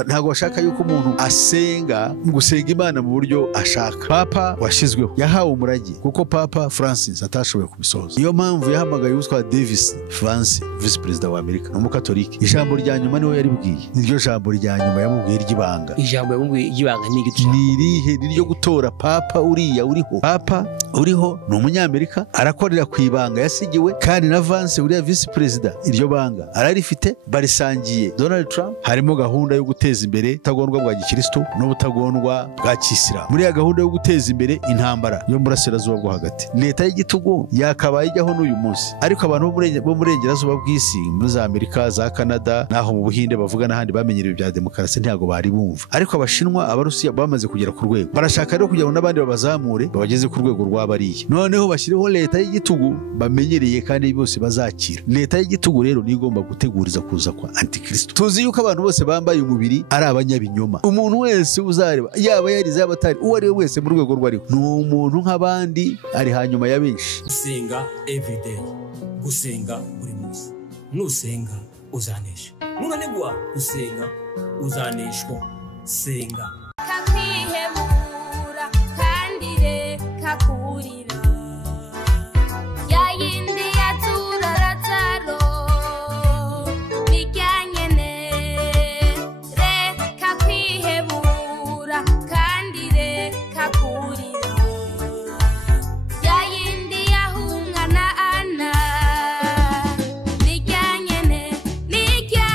ntago bashaka yuko umuntu asenga gusenga Imana mu buryo ashaka. Papa washizweho yahawe umurage kuko Papa Francis atashoboye kubisoza. Iyo mpamvu yahamagaye witwa Davis Francis, vice president wa Amerika, n'umukatolika. Ijambo rya nyuma niwe yaribwiye, niryo jambo rya nyuma yamubwiye ry'ibanga. Ijambo yamubwiye ry'ibanga ni igiti nirihe niryo gutora Papa uriya uriho. Papa uriho ni umunyamerika, arakorera ku ibanga yasigiwe, kandi na Vance uriya vice president iryo banga ararifite, barisangiye Donald Trump. Harimo gahunda yo guteza imbere utagondwa bwa gikristo n'ubutagondwa bwa Kisilamu. Muri ya gahunda yo guteza imbere intambara yo burasirazuba bwo hagati, leta y'igitugu yakabaye ijyaho n'uyu munsi. Ariko abantu bo murengerazuba bw'isi, muri za Amerika, za Canada, naho mu Buhinde bavuga n'ahandi bamenyereye bya demokarasi, ntago bari bumva. Ariko Abashinwa, Abarusiya bamaze kugera ku rwego, barashaka rero kugira ngo n'abandi babazamure babageze ku rwego rw'abariye. Noneho bashyireho leta y'igitugu bamenyereye kandi bose bazakira. Leta y'igitugu rero ni igomba guteguriza kuza kwa Antikristo. Tuzi yuko abantu bose bambaye umubiri ari abanyabinyoma. Umuntu wese uzareba, yaba yarize yaba atari, uwo ari we wese mu rwego rw'ariho, ni umuntu nk'abandi, ari hanyuma ya benshi. Gusenga everyday, gusenga buri munsi. Nusenga uzanesha, nunanigwa gusenga uzaneshwa. Senga kakwihebura kandi reka kurira, yayindi yatura rataro bijyanyene. Reka kwihebura kandi reka kurira, yayindi yahungana ana bijyanyene nijya.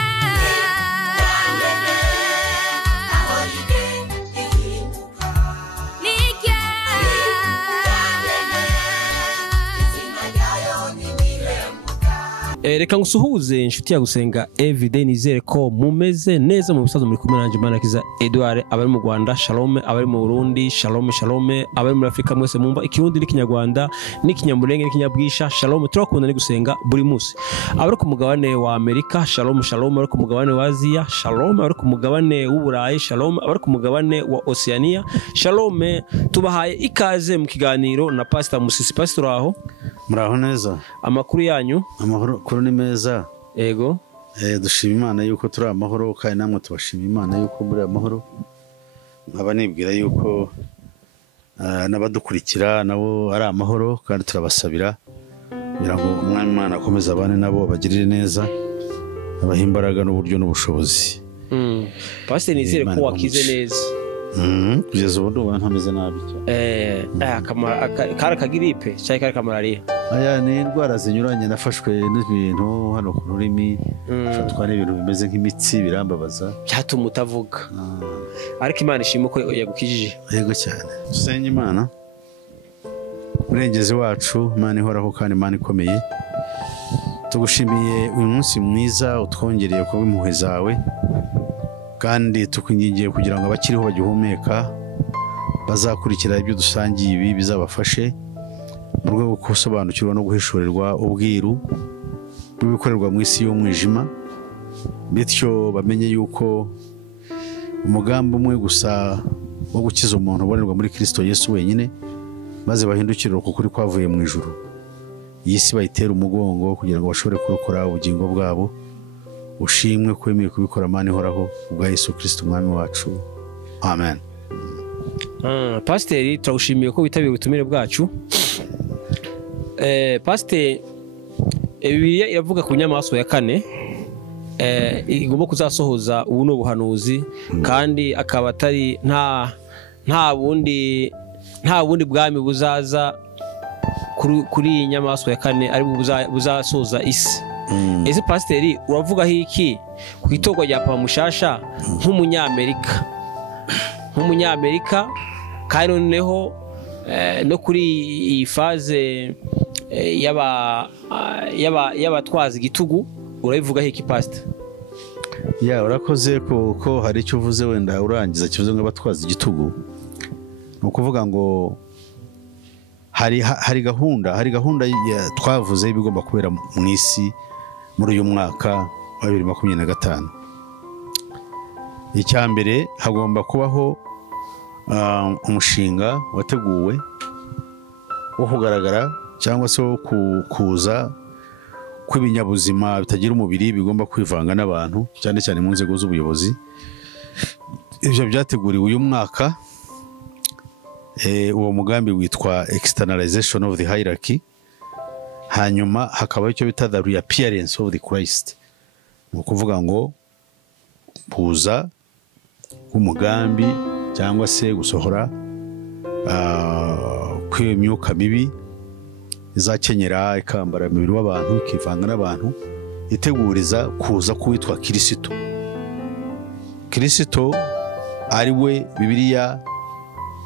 Reka ngusuhuze inshuti ya Gusenga everyday, nizere ko mumeze neza mu bisazo. Muri kumwe nanje Manakiza Edouard, abari mu Rwanda shalom, abari mu Burundi shalom shalom, abari muri Afrika mwese mumva ikirundi n'ikinyarwanda n'ikinyamurenge n'ikinyabwisha shalom. Turakunda ni gusenga buri munsi. Abari ku mugabane wa Amerika shalom shalom, abari ku mugabane wa Aziya shalom, abari ku mugabane w'Uburayi shalom, abari ku mugabane wa Oceania shalom. Tubahaye ikaze mu kiganiro na Pastor Musisi. Pastor aho muraho neza? Amakuru yanyu? Amahoro kuri ni meza. Ego. Dushima Imana yuko turi amahoro, kandi namwe tubashima Imana yuko muri amahoro. Nkaba nibwira yuko n'abadukurikira nabo ari amahoro, kandi turabasabira kugira ngo Umwami Imana akomeze abane nabo, bagirire neza, abaha imbaraga n'uburyo n'ubushobozi. Pastor, nizere ko wakize neza. Kugeza ubu ndumva ntameze nabi cyane. Kari kagiripe cyangwa kari kamararia? Aya ni indwara zinyuranye, nafashwe n'ibintu hano ku rurimi, fatwa n'ibintu bimeze nk'imitsi, birambabaza, byatuma utavuga. Ariko Imana ishimwe ko yagukijije. Yego cyane. Dusenye Imana, Murengezi wacu, Imana ihoraho kandi Imana ikomeye, tugushimiye uyu munsi mwiza utwongereye kuba impuhwe zawe, kandi tukwingingiye kugira ngo abakiriho bagihumeka bazakurikira ibyo dusangiye, ibi bizabafashe mu rwego rwo gusobanukirwa no guhishurirwa ubwiru bw'ibikorerwa mu isi y'umwijima, bityo bamenye yuko umugambi umwe gusa wo gukiza umuntu ubonerwa muri Kristo Yesu wenyine, maze bahindukirira ku kuri kwavuye mu ijuru. Iyi si bayitera umugongo kugira ngo bashobore kurokora ubugingo bwabo. Ushimwe kwemeye kubikora Imana ihoraho ubwa Yesu Kristo Umwami wacu. Amen. Pastor, turagushimiye ko witabira ubutumire bwacu. Pastor, Bibiliya iravuga ku nyamaso ya 4 igomba kuzasohoza ubu no buhanuzi, kandi akaba atari nta bundi bwami buzaza kuri nyamaso ya 4 ari buzasoza isi. Ese Pastor, uravuga hiki ku itorwa rya Papa Mushasha nk'umunyamerika, kandi noneho no kuri iyi faze y'abatwaza igitugu, urabivuga hiki Pastor? Urakoze ko hari icyo uvuze, wenda urangiza kivuze nk'abatwaza igitugu. Ni ukuvuga ngo hari gahunda twavuze bigomba kubera mu isi muri uyu mwaka wa 2025. Icya mbere, hagomba kubaho umushinga wateguwe wo kugaragara cyangwa se wo kuza kw'ibinyabuzima bitagira umubiri bigomba kwivanga n'abantu, cyane cyane mu nzego z'ubuyobozi, ibyo byateguriwe uyu mwaka. Uwo mugambi witwa externalization of the hierarchy, hanyuma hakaba icyo bita the reappearance of the Christ, ni ukuvuga ngo kuza k'umugambi cyangwa se gusohora kw'imyuka mibi izakenyera ikambara imibiri w'abantu ikivanga n'abantu, iteguriza kuza kuwitwa Kristo. Kristo ari we Bibiliya,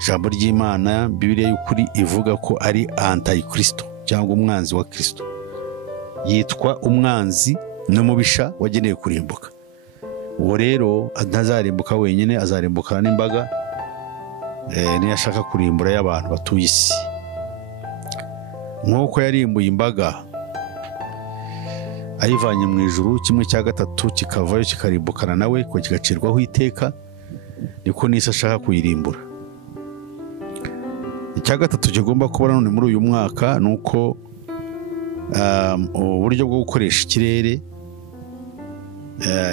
ijambo ry'Imana, Bibiliya y'ukuri ivuga ko ari anti-Kristo cyangwa umwanzi wa Kristo. Yitwa umwanzi n'umubisha wagenewe kurimbuka. Uwo rero ntazarimbuka wenyine, azarimbukana n'imbaga niyashaka kurimbura y'abantu batuye isi. Nk'uko yarimbuye imbaga ayivanye mu ijuru, 1/3 kikavayo kikarimbukana nawe ko kigacirwaho iteka, niko n'isi ashaka kuyirimbura. 3 kigomba kuba none muri uyu mwaka nuko uburyo bwo gukoresha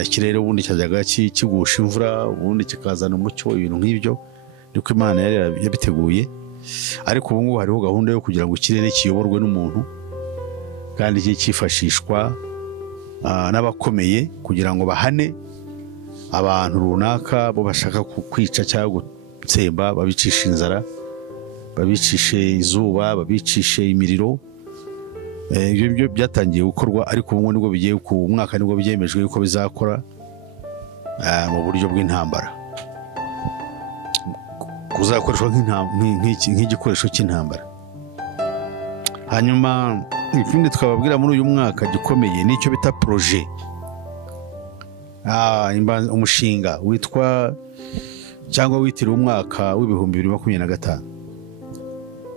ikirere ubundi cyajyaga kigusha imvura, ubundi kikazana umucyo, ibintu nk'ibyo niko Imana yari yabiteguye. Ariko ubu ngubu hariho gahunda yo kugira ngo ikirere kiyoborwe n'umuntu, kandi cyifashishwa n'abakomeye kugira ngo bahane abantu runaka bo bashaka kwica cyangwa gutsemba, babicisha inzara, babicishe izuba, babicishe imiriro. Ibyo byatangiye gukorwa, ariko ubu nibwo bigiye ku mwaka nibwo byemejwe yuko bizakora mu buryo bw'intambara, kuzakoreshwa nk'igikoresho cy'intambara. Hanyuma ikindi twababwira muri uyu mwaka gikomeye nicyo bita projet, umushinga witwa cyangwa witiriwe umwaka w'ibihumbi 2025,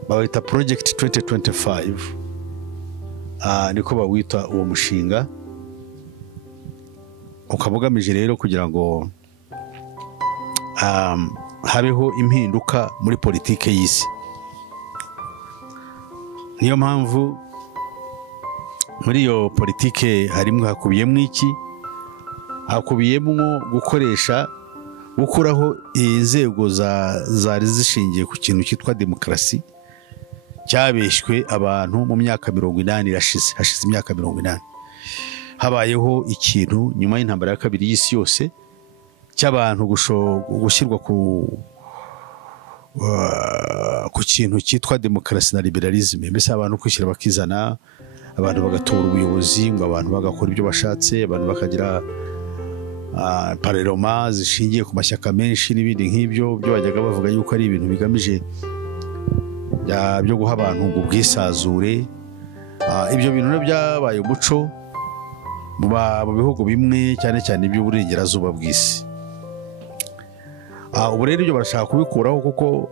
bawita Project 2025. Niko bawita uwo mushinga, ukaba ugamije rero kugira ngo habeho impinduka muri politike y'isi. Niyo mpamvu muri iyo politike harimo hakubiyemo iki? Hakubiyemo gukuraho inzego zari zishingiye ku kintu cyitwa demokarasi, cyabeshywe abantu mu myaka 80 irashize. Hashize imyaka 80 habayeho ikintu nyuma y'intambara ya kabiri y'isi yose cy'abantu gushyirwa ku kintu cyitwa demokarasi na liberalisme. Mbese abantu kwishyira bakizana, abantu bagatora ubuyobozi, ngo abantu bagakora ibyo bashatse, abantu bakagira parlement zishingiye ku mashyaka menshi n'ibindi nk'ibyo byo bajyaga bavuga yuko ari ibintu bigamije byo guha abantu ubwisazure. Ibyo bintu byabaye umuco mu bihugu bimwe, cyane cyane iby'uburengerazuba bw'isi. Ubu rero ibyo barashaka kubikuraho, kuko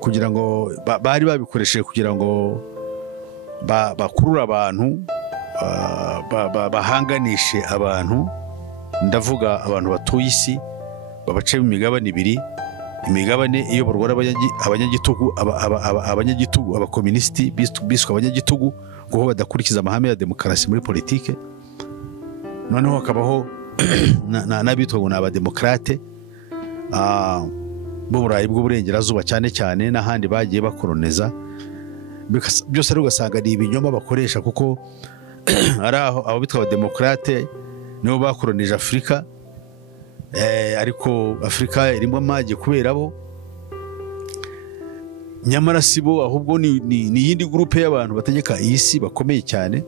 kugira ngo bari babikoresheje kugira ngo bakurura abantu, bahanganishe abantu, ndavuga abantu batuye isi, babace mu migabane ibiri. Imigabane iyoborwa n'abanyagitugu, abakomunisiti biswe abanyagitugu kuko badakurikiza amahame ya demokarasi muri politike. Noneho hakabaho n'abitwa ngo ni abademokrate b'Uburayi bw'uburengerazuba cyane cyane n'ahandi bagiye bakoloniza. Byose ari ugasanga ni ibinyoma bakoresha, kuko ari abo bitwa abademokrate nibo bakolonije Afurika. Ariko Afurika irimo amage kubera bo, nyamara sibo, ahubwo ni yindi groupe y'abantu bategeka iyi si bakomeye cyane.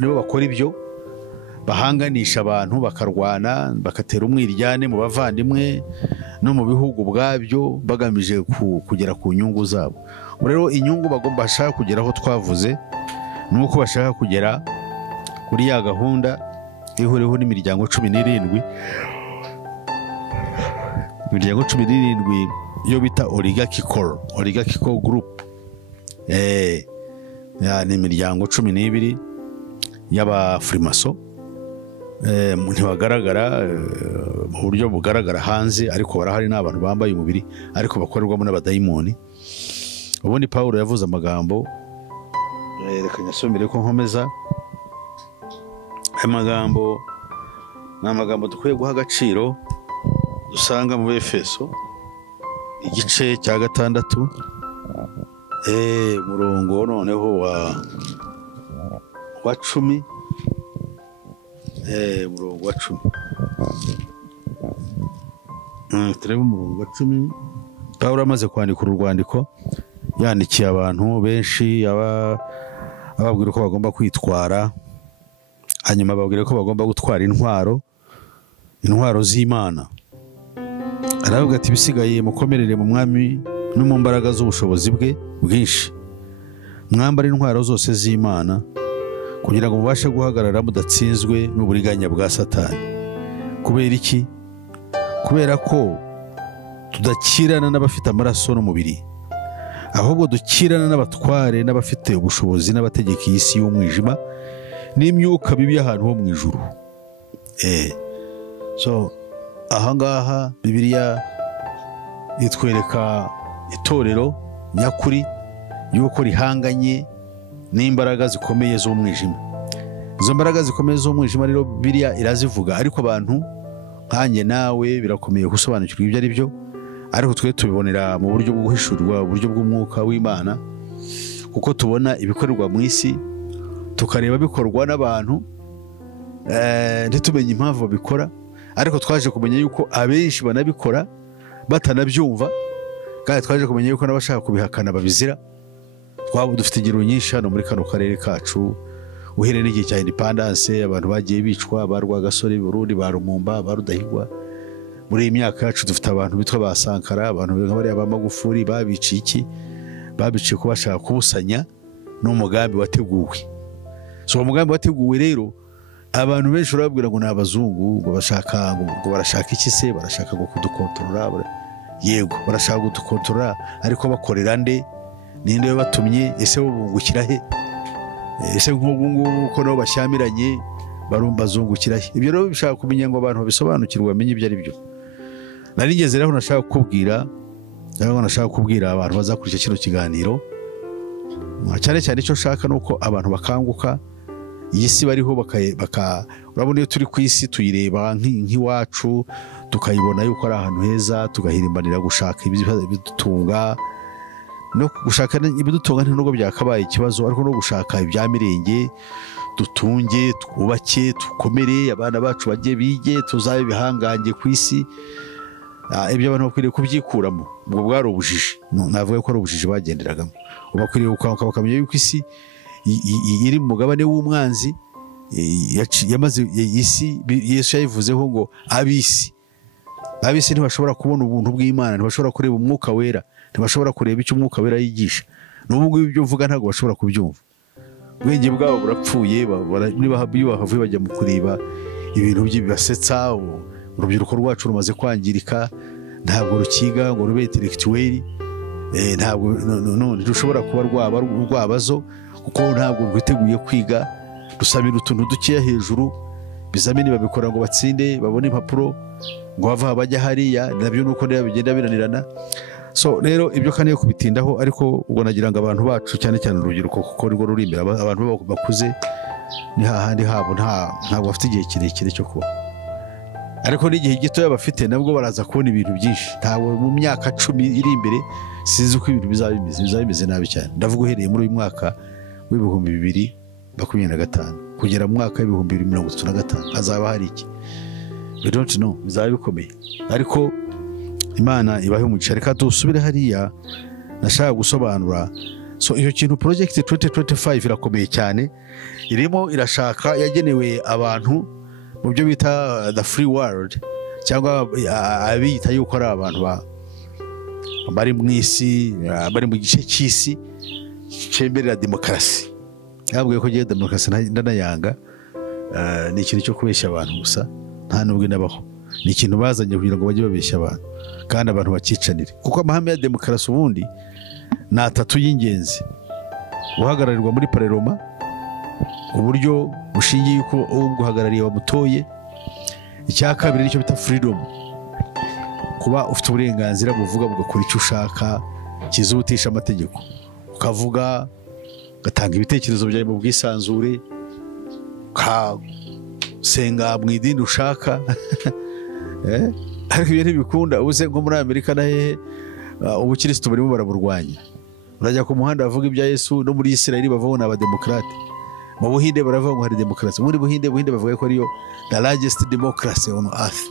Nibo bakora ibyo, bahanganisha abantu, bakarwana, bakatera umwiryane mu bavandimwe no mu bihugu bwabyo, bagamije kugera ku nyungu zabo. Rero inyungu bagomba bashaka kugeraho twavuze nuko bashaka kugera kuri ya gahunda ihuriweho n'imiryango 17, imiryango 17 yo bita oligarchical group. Ni imiryango 12 y'abafrimaso, ntibagaragara mu buryo bugaragara hanze, ariko barahari n'abantu bambaye umubiri, ariko bakorerwamo n'abadayimoni. Ubundi Paulo yavuze amagambo, reka nyasomere ko nkomeza. Amagambo ni amagambo dukwiye guha agaciro, dusanga mu Efeso igice cya 6 murongo noneho wa 10 murongo wa 10 turebe umurongo wa 10 Pawulo amaze kwandika urwandiko yandikiye abantu benshi ababwira ko bagomba kwitwara hanyuma babwira ko bagomba gutwara intwaro z'Imana. Aravuga ati bisigaye mukomerere mu mwami no mu mbaraga z'ubushobozi bwe bwinshi, mwambara intwaro zose z'Imana kugira ngo mubashe guhagarara mudatsinzwe n'uburiganya bwa Satani. Kubera iki? Kubera ko tudakirana n'abafite amaraso n'umubiri, ahubwo dukirana n'abatware n'abafite ubushobozi n'abategeka isi y'umwijima n'imyuka bibi y'ahantu ho mu ijuru. So ahangaha Bibiliya itwereka itorero nyakuri yuko rihanganye n'imbaraga zikomeye z'umwijima. Izo mbaraga zikomeye z'umwijima rero Bibiliya irazivuga, ariko abantu nkanjye nawe birakomeye gusobanukirwa ibyo ari byo, ariko twe tubibonera mu buryo bwo guhishurwa, uburyo bw'umwuka w'Imana, kuko tubona ibikorerwa mu isi tukareba bikorwa n'abantu ntitumenye impamvu babikora, ariko twaje kumenya yuko abenshi banabikora batanabyumva, kandi twaje kumenya yuko n'abashaka kubihakana babizira. Twaba dufite ingero nyinshi hano muri kano karere kacu, uhereye n'igihe cya independence abantu bagiye bicwa, ba Rwagasore Burundi, ba Rumumba, ba Rudahigwa. Muri iyi myaka yacu dufite abantu bitwa ba Sankara, abantu bari ba Magufuli, babiciye iki? Babiciye ko bashaka kubusanya n'umugambi wateguwe. So umugambi wateguwe rero abantu benshi urababwira ngo n'abazungu ngo barashaka iki se? Barashaka ngo kudukontorora. Yego barashaka kudukontorora, ariko bakorera nde? Ninde batumye? Ese bungukira he? Ese nk'ubu ko nabo bashyamiranye barumva zungukira he? Ibyo rero bishaka kumenya ngo abantu babisobanukirwa bamenye ibyo ari byo. Narigeze rero nashaka kubwira abantu bazakurikira kino kiganiro, cyane cyane icyo shaka nuko abantu bakanguka. Iyi si bariho urabona iyo turi ku isi tuyireba nk'iwacu, tukayibona yuko ari ahantu heza, tugahirimbanira gushaka ibidutunga, no gushaka ibidutunga nubwo byakabaye ikibazo, ariko no gushaka ibya mirenge dutunge, twubake, dukomere, abana bacu bajye bige, tuzabe bihangange ku isi. Ibyo abantu bakwiriye kubyikuramo. Ubwo bwari ubujiji, navuga ko ari ubujiji bagenderagamo. Bakwiriye gukanguka bakamenya yuko isi iri mu mugabane w'umwanzi, yamaze isi. Yesu yayivuzeho ngo abisi ntibashobora kubona ubuntu bw'Imana, ntibashobora kureba umwuka wera, ntibashobora kureba icyo umwuka wera yigisha. N'ubu ngubu ibyo mvuga ntabwo bashobora kubyumva. Ubwenge bwabo burapfuye, niba bahavuye bajya mu kureba ibintu by'ibibasetsa. Urubyiruko rwacu rumaze kwangirika, ntabwo rukiga ngo rube intellectuel, ntabwo ntirushobora kuba rwabazo, kuko ntabwo rwiteguye kwiga. Rusabira utuntu dukeya hejuru, bizamini babikora ngo batsinde, babone impapuro ngo bava bajya hariya, nabyo nuko bigenda binanirana. So rero ibyo kaniye kubitindaho, ariko ubwo nagira ngo abantu bacu cyane cyane urubyiruko, kuko rwo ruri imbere, abantu bakuze ni hahandi habo ntabwo bafite igihe kirekire cyo kuba, ariko n'igihe gitoya bafite nabwo baraza kubona ibintu byinshi. Ntabwo mu myaka 10 iri imbere sinzi uko ibintu bizaba bimeze nabi cyane. Ndavuga uhereye muri uyu mwaka w'2025 kugera mu mwaka w'2035 hazaba hari iki? We don't know, bizaba bikomeye, ariko Imana ibahe umugisha. Reka dusubire hariya nashaka gusobanura. So iyo kintu project 2025 irakomeye cyane, irimo irashaka, yagenewe abantu mu byo bita the free world, cyangwa abita yuko ari abantu bari mu isi, bari mu gice cy'isi cyemerera demokarasi. Yabwiye ko giye demokarasi ndanayanga, ni ikintu cyo kubeshya abantu gusa, nta nubwo nabaho. Ni ikintu bazanye kugira ngo bajye babeshya abantu, kandi abantu bakicanire. Kuko amahame ya demokarasi ubundi ni 3 y'ingenzi: guhagararirwa muri parlement, uburyo bushingiye yuko uguhagarariye bamutoye. Icya kabiri nicyo bita freedom, kuba ufite uburenganzira buvuga bugakora icyo ushaka, kizutisha amategeko, ukavuga, gatanga ibitekerezo byawe mu bwisanzure, senga mu idini ushaka, ariko ibyo ntibikunda. Ubuse nko muri Amerika na hehe ubukristo barimo baraburwanya. Urajya ku muhanda bavuga ibya Yesu, no muri Israel bavuga ngo abademokrate, mu Buhinde baravuga ngo hari demokarasi. Muri Buhinde bavuga ko ariyo the largest democracy on earth,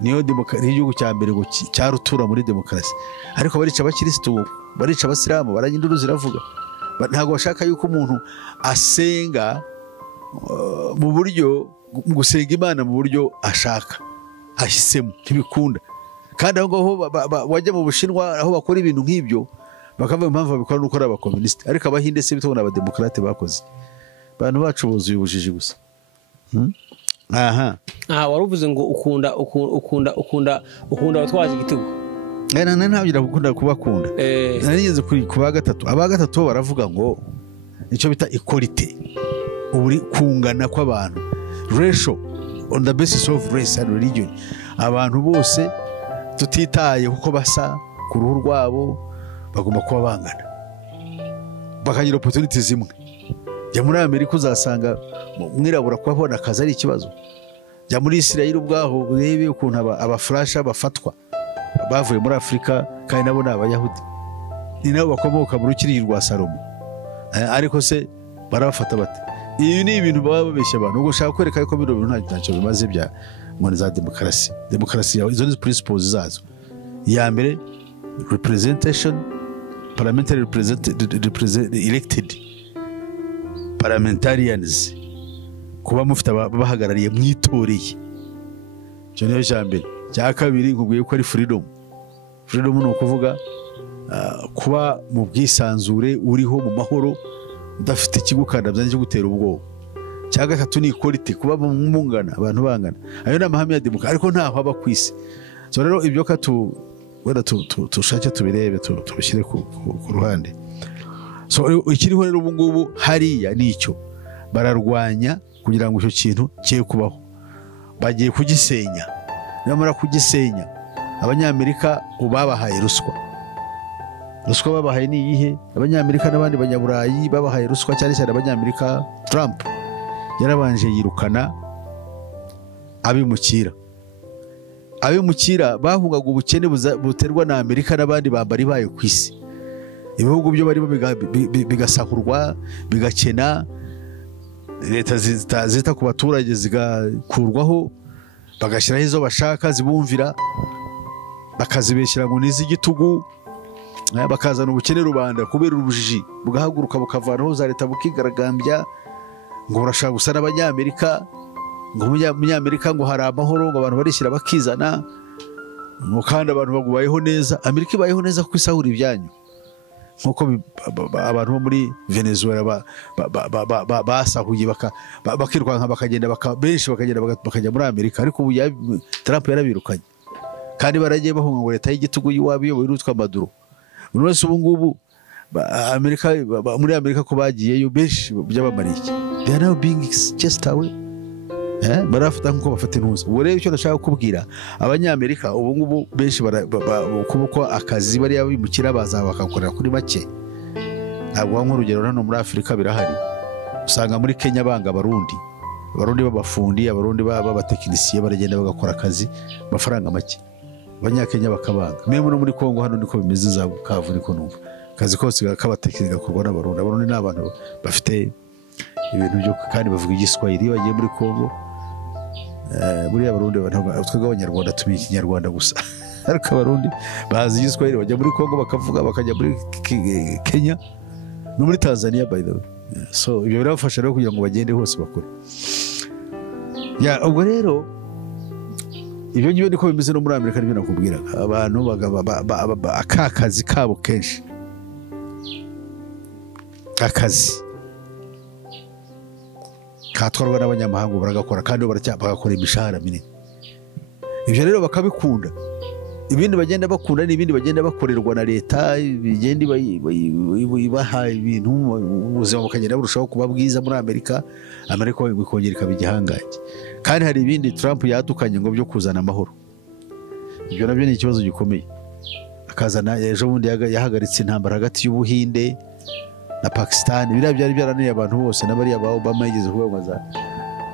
niyo demokarasi y'igihugu cya mbere ngo cyarutura muri demokarasi. Ariko barica abakristo, barica abasilamu, baranyinduru ziravuga. Ntabwo bashaka yuko umuntu asenga mu buryo gusenga Imana mu buryo ashaka ahisemo, ntibikunda. Kandi aho ngaho wajya mu Bushinwa aho bakora ibintu nk'ibyo bakavuga impamvu babikora nuko ari abakomunisiti, ariko Abahinde se bitubona abademokrate bakoze. Abantu bacu buzuye ubujiji gusa. Waruvuze ngo ukunda abatwaza igitugu. Ntabyo gukunda kubakunda. Narigeze ku ba gatatu. Aba gatatu baravuga ngo icyo bita equality, uburi kungana kw'abantu, ratio on the basis of race and religion. Abantu bose tutitaye kuko basa ku ruhu rwabo bagomba kuba bangana, bakagira opportunities zimwe. Jya muri Amerika uzasanga mwirabura kubona akazi ari ikibazo. Jya muri Israel ubwaho urebe ukuntu abaflasha bafatwa bavuye muri Afrika, kandi nabo n'Abayahudi, ni nabo bakomoka mu rukiri rwa Salomo. Ariko se barabafata bate? Ibi ni ibintu baba babeshya abantu. Ubwo ushaka kwereka ko bino bintu ntacyo bimaze bya ngo za demokarasi. Demokarasi izo ni principles zazo. Ya mbere, representation, parliamentary elected parliamentarians, kuba mufite bahagarariye mwitoreye. Cyo niyo cya mbere. Cya kabiri nkubwiye ko ari freedom. Freedom ni ukuvuga kuba mu bwisanzure, uriho mu mahoro, udafite ikigukanda byanjye gutera ubwoba. Cya gatatu ni equality, kuba mungana, abantu bangana. Ayo ni amahame ya demokarasi, ariko ntaho aba ku isi. So rero ibyo wenda tushake tubirebe, tubishyire ku ruhande. So ikiriho rero ubu ngubu hariya nicyo bararwanya kugira ngo icyo kintu cye kubaho. Bagiye kugisenya. Nyamara kugisenya, Abanyamerika babahaye ruswa. Ruswa babahaye ni iyihe? Abanyamerika n'abandi banyaburayi babahaye ruswa, cyane cyane Abanyamerika. Trump yarabanje yirukana abimukira. Abimukira bahungaga ubukene buterwa na Amerika n'abandi bambari bayo ku isi. Ibihugu byo barimo bigasahurwa, bigakena, leta zita ku baturage zigakurwaho, bagashyiraho izo bashaka zibumvira, bakazibeshyira ngo n'iz'igitugu, bakazana ubukene rubanda kubera ubujiji, bugahaguruka bukavanaho za leta bukigaragambya ngo burashaka gusa n'Abanyamerika, ngo Umunyamerika ngo hari amahoro, ngo abantu barishyira bakizana, ngo kandi abantu bagubayeho neza. Amerika ibayeho neza kuko isahura ibyanyu, nkuko abantu bo muri Venezuela basahuye bakirwanka bakagenda benshi bakajya muri Amerika. Ariko ubu Trump yarabirukanye, kandi baragiye bahunga ngo leta y'igitugu y'iwabo iyoboye n'utwa Maduro. Buri wese ubu ngubu muri Amerika ko bagiyeyo benshi byabamariye iki? They are now being just away. Barafata nkuko bafata intuza. Ubu rero icyo ndashaka kubwira Abanyamerika ubu ngubu benshi kuko akazi bari abimukira baza bakakorera kuri make. Ntabwo nk'urugero hano muri Afrika birahari. Usanga muri Kenya banga Abarundi b'abafundi, Abarundi b'abatekinisiye baragenda bagakora akazi amafaranga make. Abanyakenya bakabanga. Meme no muri Kongo hano niko bimeze za Bukavu, niko numva. Akazi kose k'abatekinisiye gakorwa n'Abarundi. Abarundi ni abantu bafite ibintu byo kandi bavuga igiswahili. Bagiye muri Kongo, muri Abarundi twebwe Abanyarwanda tubiye Ikinyarwanda gusa, ariko Abarundi bazi igiswahili. Bajya muri Kongo bakavuga, bakajya muri Kenya no muri Tanzania by the way. So ibyo birabafasha rero kugira ngo bagende hose bakore. Ubwo rero ibyo ngibyo niko bimeze no muri Amerika. Nibyo nakubwiraga, abantu akazi kabo kenshi, akazi katwarwa n'abanyamahanga baragakora, kandi bagakora imishahara minini. Ibyo rero bakabikunda. Ibindi bagenda bakunda n'ibindi bagenda bakorerwa na leta, bigenda ibaha ibintu, ubuzima bukagenda burushaho kuba bwiza muri Amerika. Amerika ikongera ikaba igihangange. Kandi hari ibindi Trump yadukanye ngo byo kuzana amahoro. Ibyo nabyo ni ikibazo gikomeye. Akazana ejo bundi yahagaritse intambara hagati y'Ubuhinde na Pakistan. Biriya byari byarananiye abantu bose, n'abariya ba Obama yigeze kuvuga ngo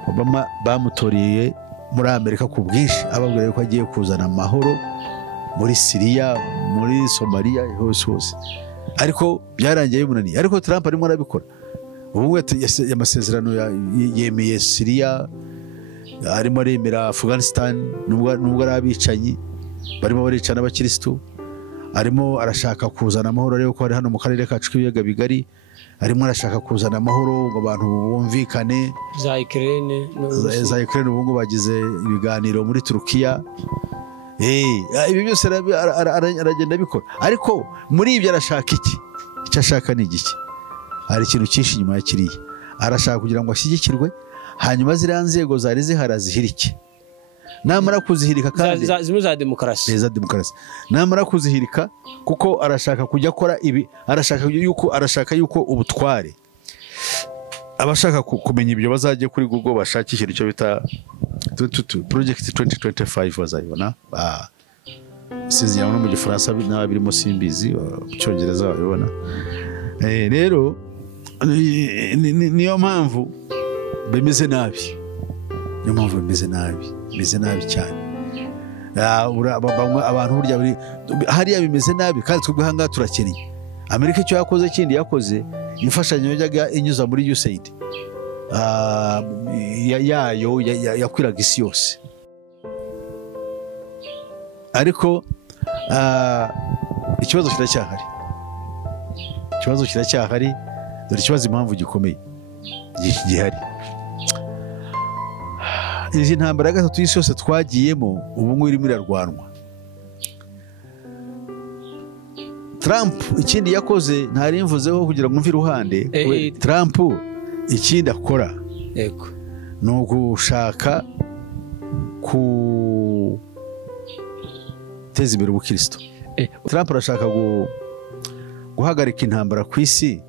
Obama bamutoreye muri Amerika ku bwinshi ababwira yuko agiye kuzana amahoro muri Syria, muri Somalia, hose. Ariko byarangiye bimunaniye. Ariko Trump arimo arabikora. Ubu amasezerano yemeye Syria, arimo aremera Afghanistan nubwo ari abicanyi barimo baricana abakirisitu, arimo arashaka kuzana amahoro ariko ko ari hano mu karere kacu k'ibiyaga bigari, arimo arashaka kuzana amahoro ngo abantu bumvikane. za Ukraine ubu ngo bagize ibiganiro muri Turukiya. Ibi byose aragenda abikora, ariko muri ibyo arashaka iki? Icyo ashaka ni igiki? Hari ikintu cyinshi inyuma ya kiriya. Arashaka kugira ngo ashyigikirwe, hanyuma ziriya nzego zari zihari azihirike. Namara kuzihirika kandi zimwe za demokarasi, namara kuzihirika, kuko arashaka kujya akora ibi, arashaka yuko ubutware, abashaka kumenya ibyo bazajye kuri Google bashakisha icyo bita Project 2025 bazayibona. Sinzi no mu Gifaransa n'abirimo simbizi, mu Cyongereza babibona. Rero niyo mpamvu bimeze nabi, bimeze nabi cyane. Abantu burya hariya bimeze nabi, kandi twebwe ahangaha turakeneye. Amerika icyo yakoze kindi yakoze, imfashanyo yajyaga inyuza muri USAID yayo yakwiraga isi yose. Ariko ikibazo kiracyahari, dore ikibazo impamvu gikomeye gihari. Izi ntambara ya gatatu y'isi yose twagiyemo ubu ngubu irimo irarwanwa. Trump ikindi yakoze ntari mvuzeho kugira ngo mve iruhande. Trump ikindi akora ni ugushaka guteza imbere ubukristo. Trump arashaka guhagarika intambara ku isi,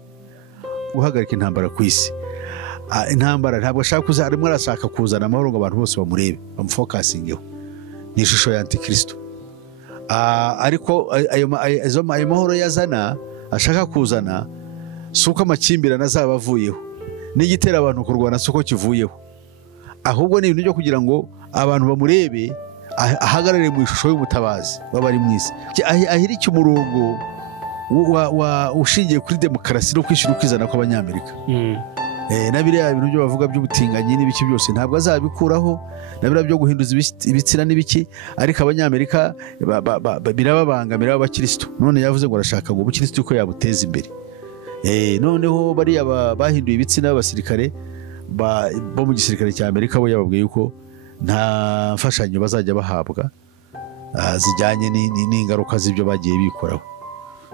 intambara ntabwo ashaka arimo arashaka kuzana amahoro ngo abantu bose bamurebe, bamufokasingeho. Ni ishusho ya antikristo. Ariko ayo mahoro yazana, ashaka kuzana, si uko amakimbirane azaba avuyeho, n'igitera abantu kurwana si uko kivuyeho, ahubwo ni ibintu byo kugira ngo abantu bamurebe, ahagarare mu ishusho y'umutabazi w'abari mu isi, ahirike umurongo ushingiye kuri demokarasi no kwishyura ukizana kw'Abanyamerika. Na biriya bintu byo bavuga by'ubutinganyi n'ibiki byose ntabwo azabikuraho, na biriya byo guhinduza ibitsina n'ibiki. Ariko Abanyamerika birababangamira abakirisitu. None yavuze ngo arashaka ngo ubukirisitu ko yabuteza imbere. Noneho bariya bahinduye ibitsina b'abasirikare bo mu gisirikare cya Amerika, bo yababwiye yuko nta mfashanyo bazajya bahabwa zijyanye n'ingaruka z'ibyo bagiye bikoraho.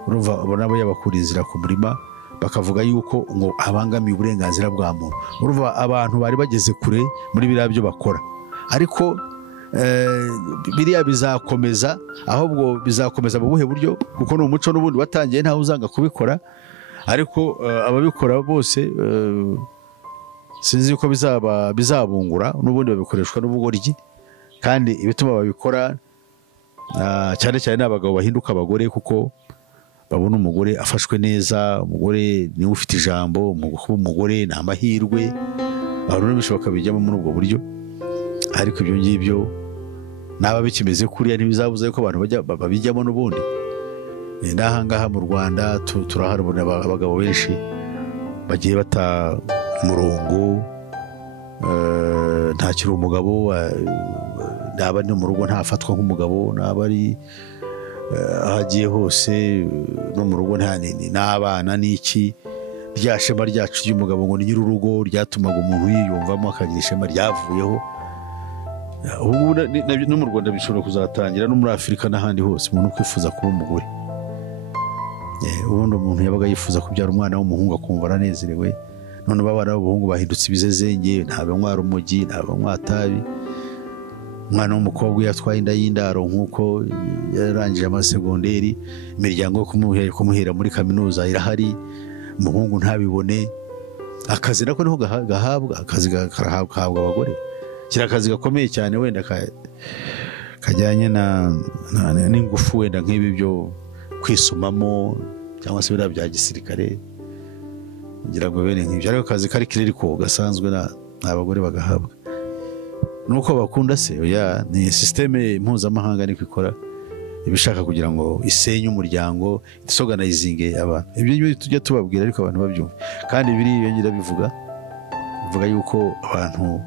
Urumva nabo yabakura inzira ku murima, bakavuga yuko ngo abangamiye uburenganzira bwa muntu. Urumva abantu bari bageze kure muri biriya byo bakora. Ariko biriya bizakomeza, ahubwo bizakomeza mu buhe buryo, kuko ni umuco n'ubundi watangiye, ntawe uzanga kubikora. Ariko ababikora bose sinzi yuko bizabungura, n'ubundi babikoreshwa n'ubugoryi. Kandi ibituma babikora cyane cyane n'abagabo bahinduka abagore, kuko babona umugore afashwe neza, umugore niwe ufite ijambo, umugore ni amahirwe. Abantu bishoboka bijyamo muri ubwo buryo. Ariko ibyo ngibyo naba bikimeze kuriya ntibizabuza yuko abantu babijyamo n'ubundi. N'ahangaha mu Rwanda turaharubona abagabo benshi bagiye bata umurongo, ntakiri umugabo, naba no mu rugo ntafatwa nk'umugabo, naba ari ahagiye hose no mu rugo n'abana n'iki. Rya shema ryacu ry'umugabo ngo ni nyir'urugo ryatumaga umuntu yiyumvamo akagira ishema ryavuyeho. Ubu no mu Rwanda bishobora kuzatangira, no muri Afurika n'ahandi hose, umuntu kwifuza kuba umugore. Ubundi umuntu yabaga yifuza kubyara umwana w'umuhungu akumva aranezerewe. None abana b'abahungu bahindutse ibizezenge, ntabanywa urumogi, ntabanywa itabi. Umwana w'umukobwa yatwaye inda y'indaro nk'uko yarangije amasegonderi, imiryango yo kumuhera muri kaminuza irahari, umuhungu ntabibone. Akazi nako niho gahabwa, akazi karahabwa abagore. Kira akazi gakomeye cyane, wenda kajyanye n'ingufu, wenda nk'ibi byo kwisumamo cyangwa se biriya bya gisirikare, ngira ngo bene nk'ibyo. Ariko akazi kari kiriko gasanzwe n'abagore bagahabwa. nuko bakunda se oya ni systeme mpuzamahanga niko ikora ibishaka kugira ngo isenye umuryango disorganizinge abantu ibyo tujya tubabwira ariko abantu babyumva kandi biri yongera bivuga yuko abantu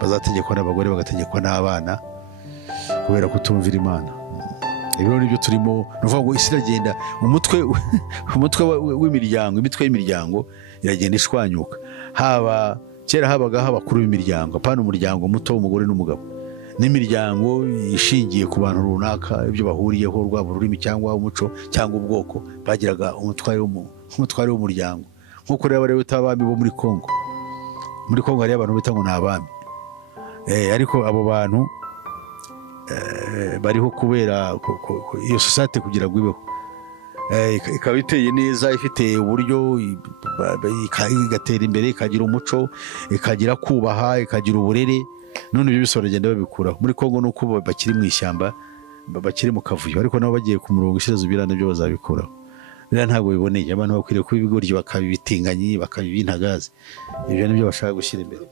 bazategekwa n'abagore bagategekwa n'abana kubera kutumvira Imana. Ibyo nibyo turimo nuvuga ngo isi iragenda umutwe w'imiryango imitwe y'imiryango iragenda ishwanyuka kera habagaho abakuru b'imiryango apana umuryango muto w'umugore n'umugabo n'imiryango ishingiye ku bantu runaka ibyo bahuriyeho rwabo rurimi cyangwa umuco cyangwa ubwoko bagiraga umutware w'umuryango nk'uko rero bari abami bo muri Kongo hari abantu bita ngo ni abami ariko abo bantu bariho kubera iyo societe kugira ngo ibeho ikaba iteye neza ifite uburyo igatera imbere ikagira umuco ikagira kubaha ikagira uburere none ibyo bisoro bagenda babikuraho muri Kongo nuko bakiri mu ishyamba bakiri mu kavuyo ariko nabo bagiye ku murongo ishezo birana byo bazabikuraho bira ntabwo biboneye abantu bakwiriye kuba ibigoryi bakabibitinganyi bakabibintagaze ibyo nibyo bashaka gushyira imbere.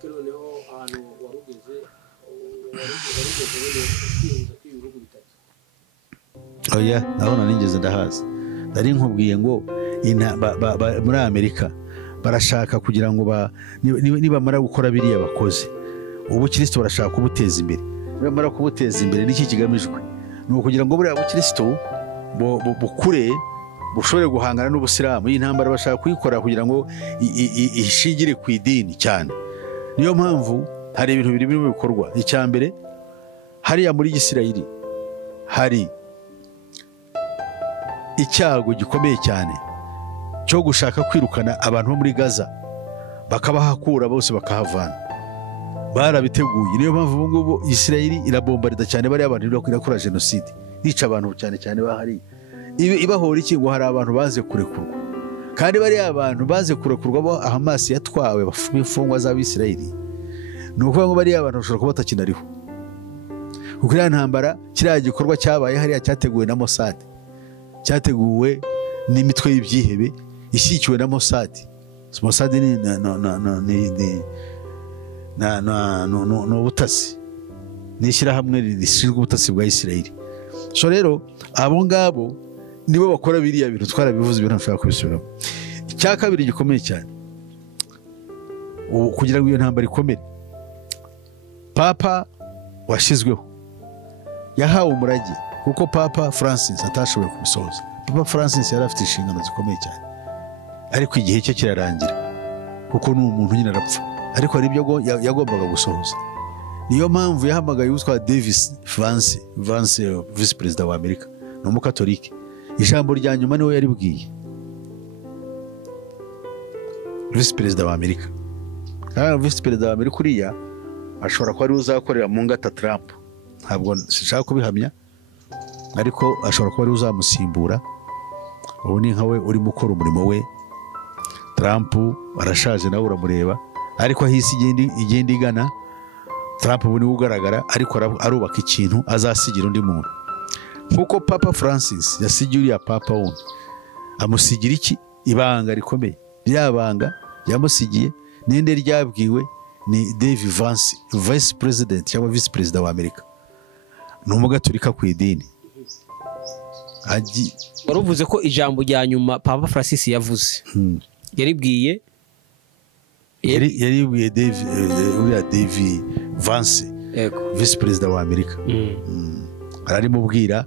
Oya nabona ningeze ndahaza nari nkubwiye ngo muri Amerika barashaka kugira ngo nibamara gukora biriya bakoze ubukristo barashaka kubuteza imbere nibamara kubuteza imbere n'iki kigamijwe ni ukugira ngo buriya bukristo bukure bushobore guhangana n'ubusilamu iyi ntambara bashaka kuyikora kugira ngo ishingire ku idini cyane. Niyo mpamvu hari ibintu biri mu bikorwa. Icya mbere hariya muri Isirayeli hari icyago gikomeye cyane cyo gushaka kwirukana abantu bo muri Gaza bakabahakura bose bakahavana barabiteguye. Niyo mpamvu ubu ngubu Isirayeli irabombarida cyane bari abantu irakora genocide yica abantu cyane cyane bahari ibahora iki ngo hari abantu baze kurekurwa kandi bari abantu baze kurekurwa bo Hamas yatwawe bafungwa z'Abisirayeli nuko ngo bari abantu bashobora kuba batakinariho kuko ya ntambara kiriya gikorwa cyabaye hariya cyateguwe na Mossad cyateguwe n'imitwe y'ibyihebe ishyikiwe na Mossad. Mossad ni ubutasi nishyira hamwe rishinzwe ubutasi bwa Isirayeli. So rero abo ngabo nibo bakora biriya bintu twarabivuze ibintu nshaka kubisubiramo. Icya kabiri gikomeye cyane kugira ngo iyo ntambara ikomere Papa washyizweho yahawe umurage kuko Papa Francis atashoboye kubisohoza. Papa Francis yari afite inshingano zikomeye cyane ariko igihe cye kirarangira kuko ni umuntu nyine arapfa ariko hari ibyo yagombaga gusohoza. Niyo mpamvu yahamagaye witwa Davis Vance vice president wa Amerika ni umukatolike. Ijambo rya nyuma niwe yaribwiye vice president wa Amerika kandi vice president wa Amerika uriya ashobora kuba ari uzakorera mu ngata Trump ntabwo sinshaka kubihamya ariko ashobora kuba ari uzamusimbura. Ubu ni nkawe uri mukora umurimo we. Trump arashaje nawe uramureba ariko ahisi igenda igana. Trump ubu niwe ugaragara ariko arubaka ikintu azasigira undi muntu nkuko Papa Francis yasigiye uriya Papa wundi amusigira iki ibanga rikomeye. Ryabanga yamusigiye ninde ryabwiwe ni David Vance vice president cyangwa vice president wa Amerika ni umugaturika ku idini. Waruvuze ko ijambo rya nyuma Papa Francis yavuze yaribwiye David Vance vice president wa Amerika ararimubwira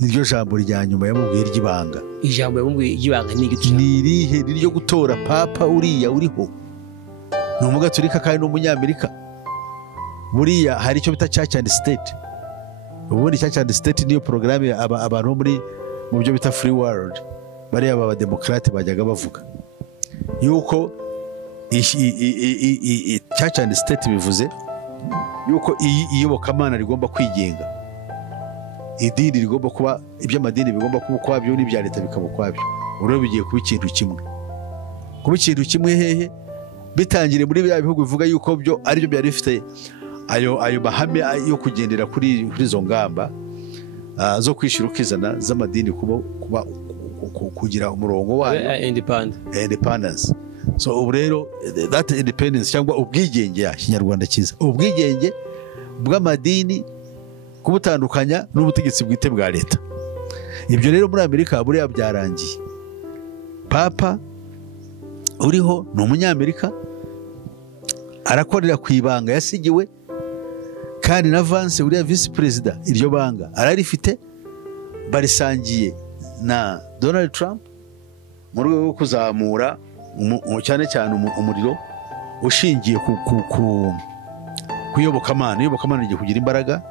niryo jambo rya nyuma yamubwiye ry'ibanga. Ijambo yamubwiye ry'ibanga ni irihe? Niryo gutora Papa uriya uriho ni umugaturika kandi n'umunyamerika. Buriya hari icyo bita Church and State. Ubundi Church and State niyo programme abantu muri mu byo bita free world bari aba demokrate bajyaga bavuga yuko Church and State bivuze yuko iyobokamana rigomba kwigenga. Idini rigomba kuba iby'amadini bigomba kuba kwabyo n'ibya leta bikaba kwabyo. Urero bigiye kuba ikintu kimwe. Kuba ikintu kimwe hehe bitangire muri bya bihugu bivuga yuko byo ari byo byari bifite ayo mahame yo kugendera kuri izo ngamba zo kwishira ukizana z'amadini kugira umurongo wayo independence. So ubu rero that independence cyangwa ubwigenge ya Kinyarwanda cyiza ubwigenge bw'amadini kubutandukanya n'ubutegetsi bwite bwa leta. Ibyo rero muri Amerika buriya byarangiye. Papa uriho ni umunyamerika, arakorera ku ibanga yasigiwe, kandi na Vance uriya visi perezida iryo banga ararifite, barisangiye na Donald Trump mu rwego rwo kuzamura cyane cyane umuriro ushingiye ku iyobokamana. Iyobokamana igiye kugira imbaraga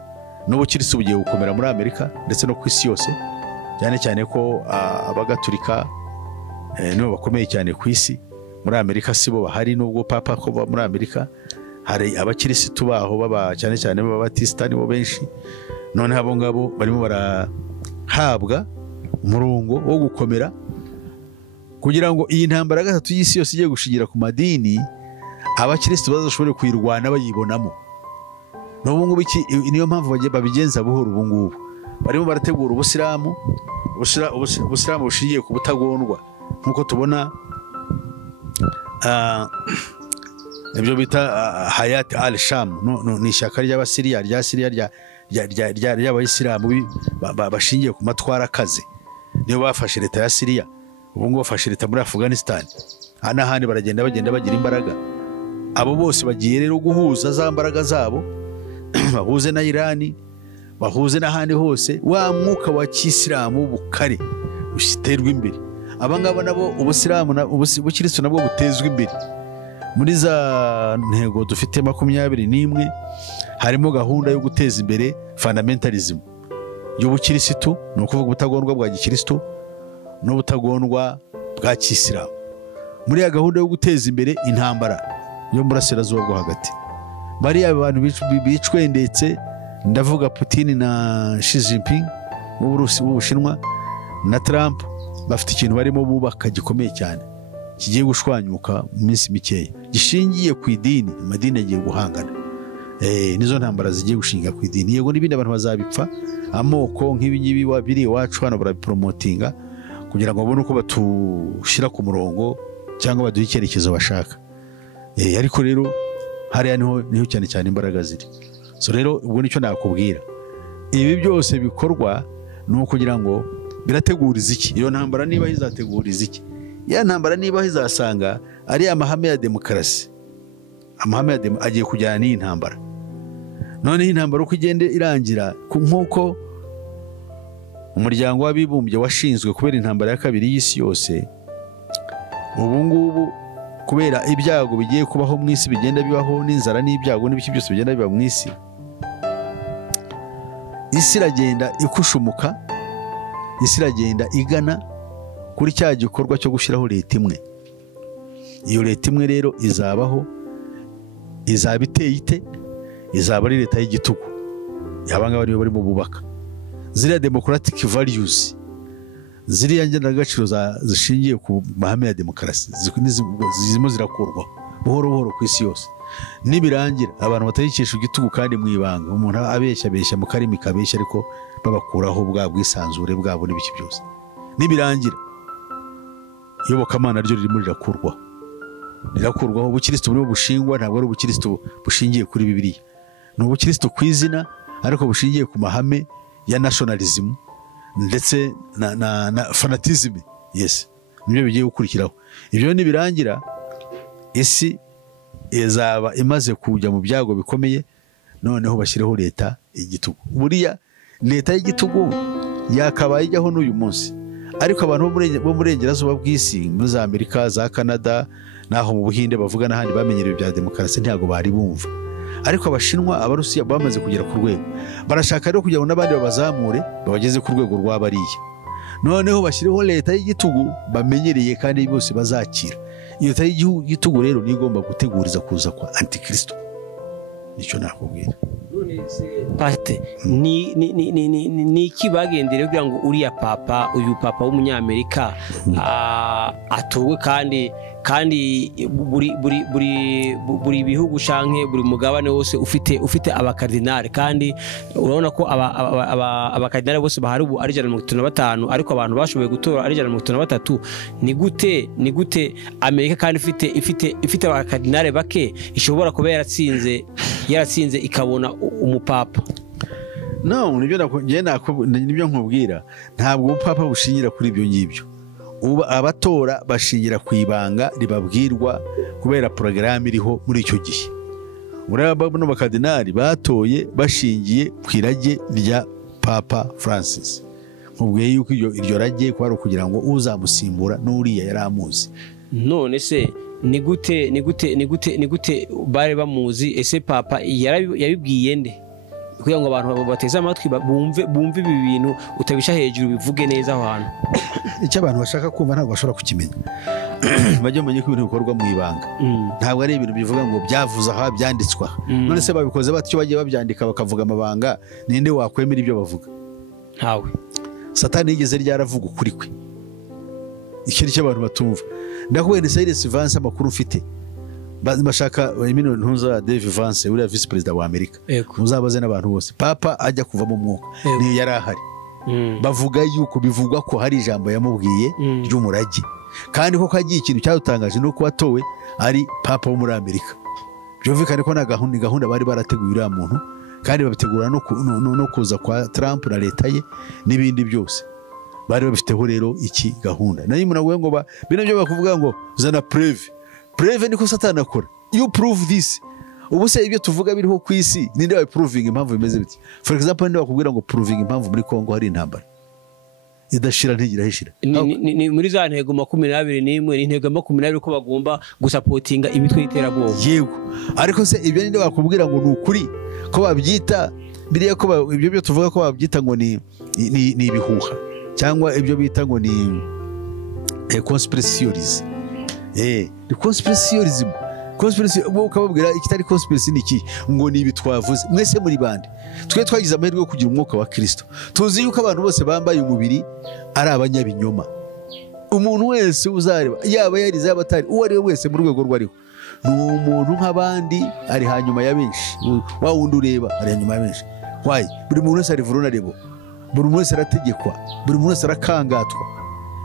n'ubukirisitu bugiye gukomera muri Amerika ndetse no ku isi yose, cyane cyane ko abagatulika nibo bakomeye cyane ku isi. Muri Amerika sibo bahari, nubwo papa ko muri Amerika hari abakirisitu baho baba cyane cyane b'ababatista nibo benshi. None abo ngabo barimo barahabwa umurongo wo gukomera kugira ngo iyi ntambara gatatu y'isi yose igiye gushingira ku madini abakirisitu bazashobore kuyirwana bayibonamo. N'ubu ngubu niyo mpamvu babigenza buhoro. Ubu ngubu barimo barategura ubusilamu bushingiye ku butagondwa, nk'uko tubona ibyo bita Hayat al-Sham, ni ishyaka ry'abasiriya rya Siriya ry'abayisilamu bashingiye ku matwara akaze. Niyo bafashe leta ya Siriya, ubu ngubu bafashe leta muri Afghanistan, n'ahandi bagenda bagira imbaraga. Abo bose bagiye rero guhuza za mbaraga zabo, bahuze na Irani, bahuze n'ahandi hose, wa mwuka wa kisilamu bukare usiterwa imbere. Abangaba nabo ubukirisitu nabwo butezwa imbere. Muri za ntego dufite 21 harimo gahunda yo guteza imbere fundamentalism y'ubukirisitu, ni ukuvuga ubutagondwa bwa gikirisitu n'ubutagondwa bwa kisilamu. Muri ya gahunda yo guteza imbere intambara yo muri Burasirazuba bwo hagati, bariya abantu bicwe ndetse ndavuga Putin na Xi Jinping w'Ubushinwa na Trump, bafite ikintu barimo bubaka gikomeye cyane kigiye gushwanyuka mu minsi mikeya, gishingiye ku idini. Amadini agiye guhangana, nizo ntambara zigiye gushinga ku idini. Yego n'ibindi abantu bazabipfa, amoko nk'ibingibi biri iwacu hano barabipromotinga kugira ngo babone uko batushyira ku murongo cyangwa baduha icyerekezo bashaka. Ariko rero hariya niho cyane cyane imbaraga ziri. So rero ubwo nicyo nakubwira, ibi byose bikorwa ni ukugira ngo birateguriza iki iyo ntambara, niba izateguriza iki. Ya ntambara niba izasanga ari amahame ya demokarasi, amahame agiye kujyana n'iyi ntambara. None iyi ntambara uko igende irangira, nk'uko umuryango w'abibumbye washinzwe kubera intambara ya kabiri y'isi yose, ubu ngubu kubera ibyago bigiye kubaho mu isi, bigenda bibaho n'inzara n'ibyago n'ibiki byose bigenda biba mu isi, isi iragenda ikushumuka, isi iragenda igana kuri cya gikorwa cyo gushyiraho leta imwe. Iyo leta imwe rero izabaho, izaba iteye ite? Izaba ari leta y'igitugu. Abangaba nibo barimo bubaka ziriya democratic values, ziriya ngenagaciro zishingiye ku mahame ya demokarasi, zirimo zirakurwa buhoro buhoro ku isi yose. Nibirangira abantu batayikesha igitugu kandi mu ibanga, umuntu abeshya mu karimi kabeshya, ariko babakuraho bwa bwisanzure bwabo n'ibiki byose. Nibirangira iyobokamana ryo ririmo rirakurwaho. Ubukirisitu burimo bushingwa ntabwo ari ubukirisitu bushingiye kuri Bibiliya, ni ubukirisitu ku izina ariko bushingiye ku mahame ya nationalism ndetse na fanatism. Yes, nibyo bigiye gukurikiraho. Ibyo nibirangira isi izaba imaze kujya mu byago bikomeye, noneho bashyireho leta y'igitugu. Buriya leta y'igitugu yakabaye ijyaho n'uyu munsi, ariko abantu bo muri Burengerazuba bw'isi, muri za Amerika, za Canada, naho mu Buhinde bavuga n'ahandi bamenyereye bya demokarasi, ntago bari bumva. Ariko Abashinwa, Abarusiya bamaze kugera ku rwego, barashaka rero kugira ngo n'abandi babazamure babageze ku rwego rw'abariya, noneho bashyireho leta y'igitugu bamenyereye kandi bose bazakira. Iyo leta y'igitugu rero ni igomba guteguriza kuza kwa Antikristo. Nicyo nakubwira. Pate ni iki bagendere kugira ngo uriya papa, uyu papa w'umunyamerika atowe kandi kandi buri bihugu canke buri mugabane wose ufite abakardinale, kandi urabona ko abakardinale bose bahari ubu ari 135 ariko abantu bashoboye gutora ari 133. Ni gute Amerika kandi ifite abakardinale bake ishobora kuba yaratsinze ikabona umupapa? No, nibyo nkubwira, ntabwo ubupapa bushingira kuri ibyo ngibyo. Abatora bashingira ku ibanga ribabwirwa kubera porogaramu iriho muri icyo gihe. Uraba bano bakardinali batoye bashingiye ku irage rya Papa Francis. Nkubwiye yuko iryo rage kwari kugira ngo uzamusimbura n'uriya yari amuzi. None se ni gute bari bamuzi? Ese Papa yabibwiye nde kugira ngo abantu bateze amatwi bumve ibi bintu utabisha hejuru bivuge neza aho hantu? Icyo abantu bashaka kumva ntabwo bashobora kukimenya. Bajye bamenye ko ibintu bikorwa mu ibanga. Ntabwo ari ibintu bivuga ngo byavuze aho byanditswa. None se babikoze batyo bagiye babyandika bakavuga amabanga, ninde wakwemera ibyo bavuga? Ntawe. Satani yigeze ryaravuga ukuri kwe. Ikindi cyo abantu batumva. Ndakubwira ni Cyrus Vance amakuru ufite. Bashaka Emino Ntuza Dave Vance uriya vice president wa Amerika. Muzabaze n'abantu bose. Papa ajya kuva mu mwuka niyo yari ahari. Bavuga yuko bivugwa ko hari ijambo yamubwiye ry'umurage, kandi ko kagiye ikintu cyadutangaje no kuba atowe ari Papa wo muri Amerika. Byumvikane ko na gahunda bari barateguye uriya muntu, kandi babitegura no kuza kwa Trump na leta ye n'ibindi byose. Bari babifiteho rero iki gahunda. Nayo munaguye ngo bino byo bakuvuga ngo zana preve niko Satani akora. You prove this. Ubu se ibyo tuvuga biriho ku isi ninde wa proving impamvu bimeze biti? For example, ninde wakubwira ngo proving impamvu muri Kongo hari intambara idashira ntigira hishira? Ni muri za ntego 21 n'intego 20 ko bagomba gusapotinga imitwe y'iterabwoba. Yego, ariko se ibyo ninde wakubwira ngo ni ukuri ko babyita biriya ko ibyo byo tuvuga ko babyita ngo ni ibihuha cyangwa ibyo bita ngo ni conspiracy theories. The conspiracy ukababwira ikitari conspiracy niki ngo ni ibi twavuze. Mwese muri bande twe twagize amahirwe yo kugira umwuka wa Kristo, tuzi yuko abantu bose bambaye umubiri ari abanyabinyoma. Umuntu wese uzareba yaba yarize abatari uwo ari we wese mu rwego rwariho ni umuntu nk'abandi, ari hanyuma ya benshi. Wa wundi ureba ari hanyuma ya benshi. Why? Buri muntu wese ari vulnerable, buri muntu wese arategekwa, buri muntu wese arakangatwa.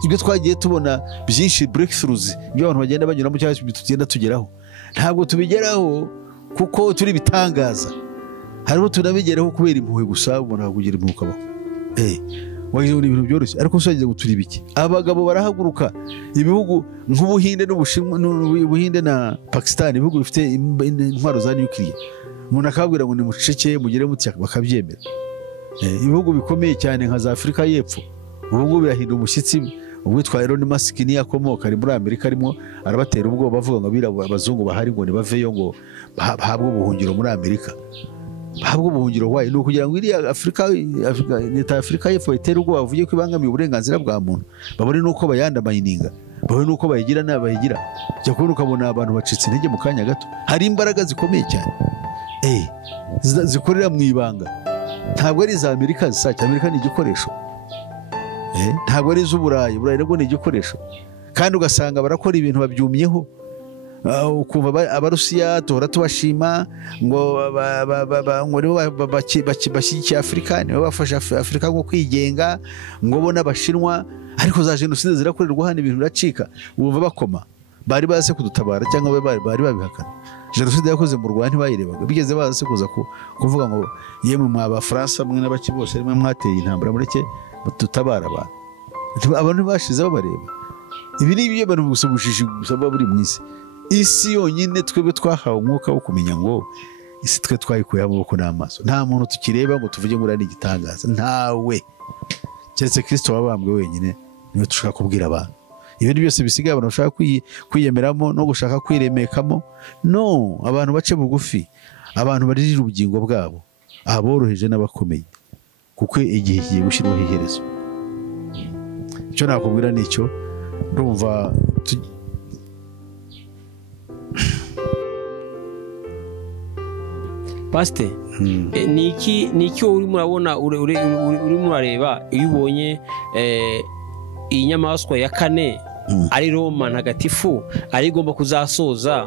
Ibyo twagiye tubona byinshi breakthroughs ibyo abantu bagenda banyuramo cyangwa ibyo tugenda tugeraho, ntabwo tubigeraho kuko turi bitangaza. Hariho tunabigeraho kubera impuhwe gusa, ubona kugira impuhwe kabaho. Wagize ibintu byoroshye, ariko usagize ngo turi biki. Abagabo barahaguruka ibihugu nk'Ubuhinde n'Ubushinwa n'Ubuhinde na Pakistan, ibihugu bifite intwaro za nuclear. Umuntu akabwira ngo ni muceceke mugire muti bakabyemera. Ibihugu bikomeye cyane nka za Afrika y'Epfo ubu birahinda umushyitsi. Uwitwa Elon Musk ni yakomoka ari muri Amerika, arimo arabatera ubwoba bavuga ngo abirabura abazungu bahari ngo nibaveyo ngo bahabwe ubuhungiro muri Amerika. Bahabwe ubuhungiro wayi no kugira ngo iri Afrika y'Epfo itera ubwoba bavuye ko ibangamiye uburenganzira bwa muntu, babone nuko bayanda mayininga, babone nuko bayigira n'abayigira. Jya kubona ukabona abantu bacitse intege mu kanya gato. Hari imbaraga zikomeye cyane zikorera mu ibanga. Ntabwo ari za Amerika zisa, Amerika ni igikoresho. Ntabwo ari iz'Uburayi, Uburayi nabwo ni igikoresho. Kandi ugasanga barakora ibintu babyumyeho. Ukumva Abarusiya tuhora tubashima ngo bashyigikiye Afurika, nibo bafasha Afurika ngo kwigenga, ngo bo n'Abashinwa. Ariko za jenoside zirakorerwa hano ibintu biracika, bumva bakoma. Bari baze kudutabara cyangwa bari babihakana. Jenoside yakoze mu Rwanda ntibayirebaga, bigeze baze kuza kuvuga ngo yemwe mw'Abafaransa mwe n'abaki bose rimwe mwateye intambara mureke tutabara abantu bashize babareba. Ibi ni ibyo abantu gusubujije gusaba buri mwisi. Isi yonyine twebwe twahawe umwuka wo kumenya ngo isi twe twayikuye amaboko n'amaso. Nta muntu tukireba ngo tuvuge ngo ari igitangaza, ntawe keretse Kristo wabambwe wenyine niwe dushaka kubwira abantu. Ibindi byose bisigaye abantu bashaka kwiyemeramo no gushaka kwiremekamo. No, abantu bace bugufi, abantu baririra ubugingo bwabo, aboroheje n'abakomeye, kuko igihe kigiye gushyirwaho iherezo. Icyo nakubwira nicyo ndumva Pastor, niki uri murabona uri murareba iyo ubonye iyi nyamaswa ya kane ari Roma ntagatifu ari igomba kuzasoza,